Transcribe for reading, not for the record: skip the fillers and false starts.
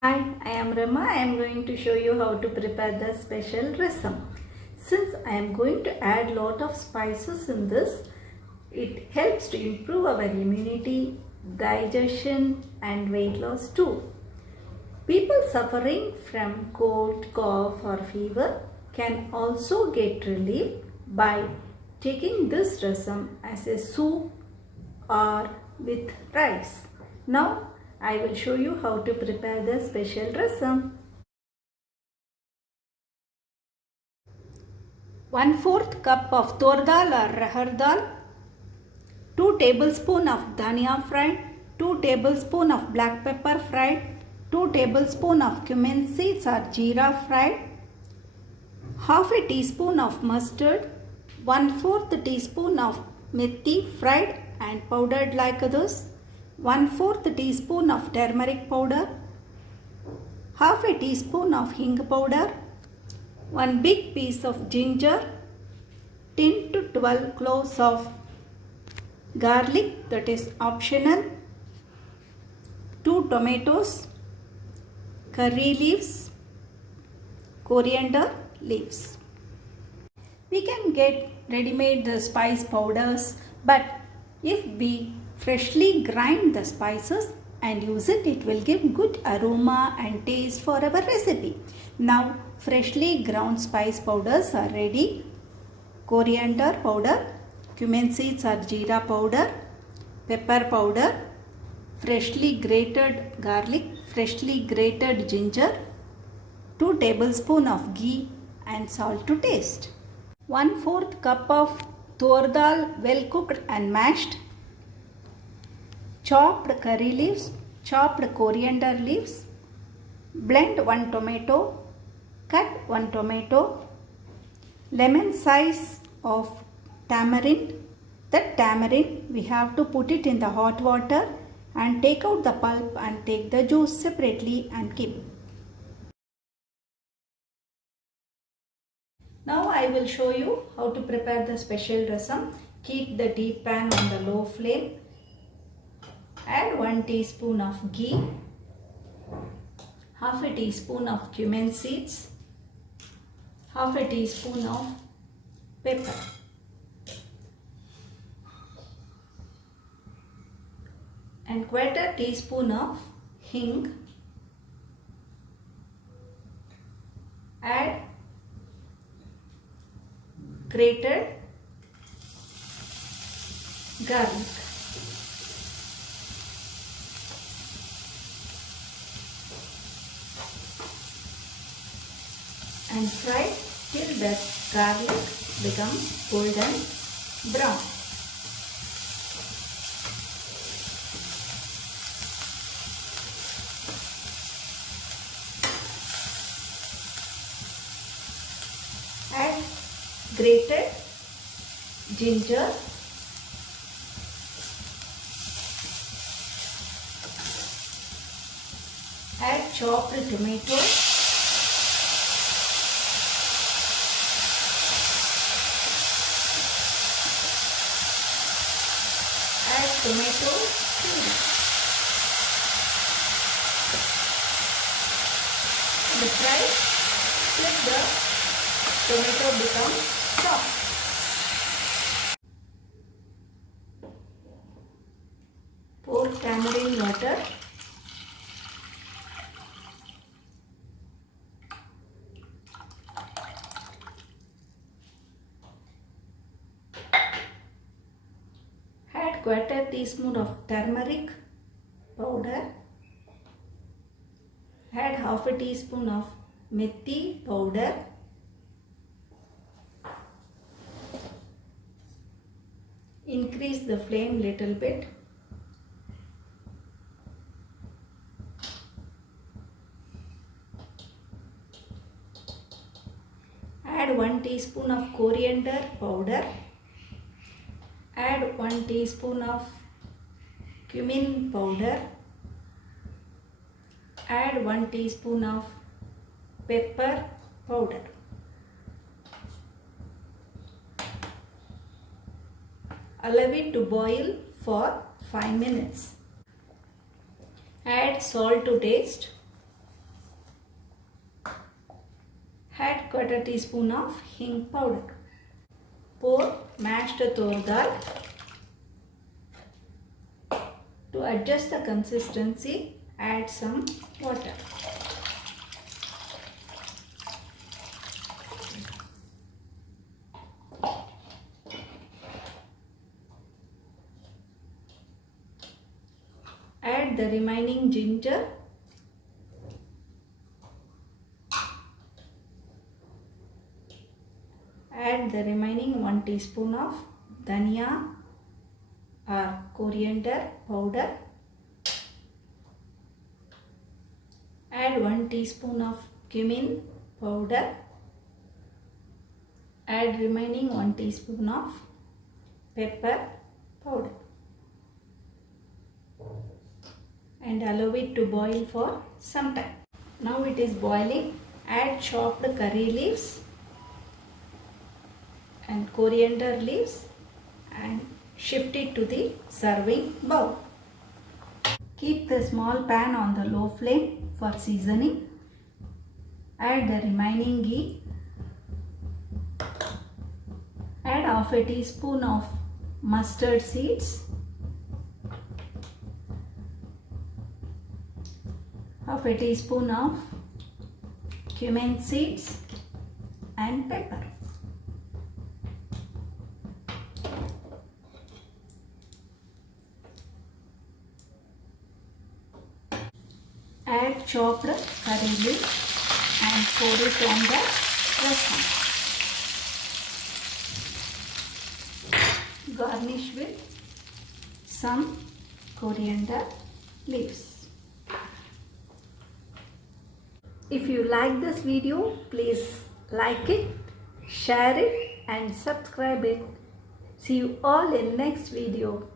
Hi, I am Rama. I am going to show you how to prepare the special rasam. Since I am going to add lot of spices in this, it helps to improve our immunity, digestion and weight loss too. People suffering from cold, cough or fever can also get relief by taking this rasam as a soup or with rice. Now I will show you how to prepare the special rasam. 1/4 cup of tur dal or rahar dal, 2 tablespoons of dhania fried, 2 tablespoons of black pepper fried, 2 tablespoons of cumin seeds or jeera fried, half a teaspoon of mustard, 1/4 teaspoon of methi fried and powdered like this, 1/4 teaspoon of turmeric powder, half a teaspoon of hing powder, 1 big piece of ginger, 10 to 12 cloves of garlic, that is optional, 2 tomatoes, curry leaves, coriander leaves. We can get ready-made the spice powders, but if we freshly grind the spices and use it, it will give good aroma and taste for our recipe. Now freshly ground spice powders are ready. Coriander powder, cumin seeds or jeera powder, pepper powder, freshly grated garlic, freshly grated ginger, 2 tablespoons of ghee and salt to taste. 1/4 cup of tur dal well cooked and mashed, chopped curry leaves, chopped coriander leaves, blend 1 tomato, cut 1 tomato, lemon size of tamarind. That tamarind we have to put it in the hot water and take out the pulp and take the juice separately and keep. Now I will show you how to prepare the special rasam. Keep the deep pan on the low flame. Add 1 teaspoon of ghee, half a teaspoon of cumin seeds, half a teaspoon of pepper, and 1/4 teaspoon of hing. Add grated garlic. And fry till the garlic becomes golden brown. Add grated ginger, add chopped tomato, add tomato puree. And fry till the tomato becomes soft. Pour tamarind water. Add 1/4 teaspoon of turmeric powder. Add half a teaspoon of methi powder. Increase the flame little bit. Add 1 teaspoon of coriander powder. Add 1 teaspoon of cumin powder. Add 1 teaspoon of pepper powder. Allow it to boil for 5 minutes. Add salt to taste. Add quarter teaspoon of hing powder. Pour mashed tur dal. To adjust the consistency, add some water. Add the remaining ginger. Add the remaining 1 teaspoon of dhania or coriander powder. Add 1 teaspoon of cumin powder. Add remaining 1 teaspoon of pepper powder. And allow it to boil for some time. Now it is boiling. Add chopped curry leaves and coriander leaves and shift it to the serving bowl. Keep the small pan on the low flame for seasoning. Add the remaining ghee. Add half a teaspoon of mustard seeds. Half a teaspoon of cumin seeds and pepper. Add chopped curry leaf and pour it on the rasam. Garnish with some coriander leaves. If you like this video, please like it, share it and subscribe it. See you all in next video.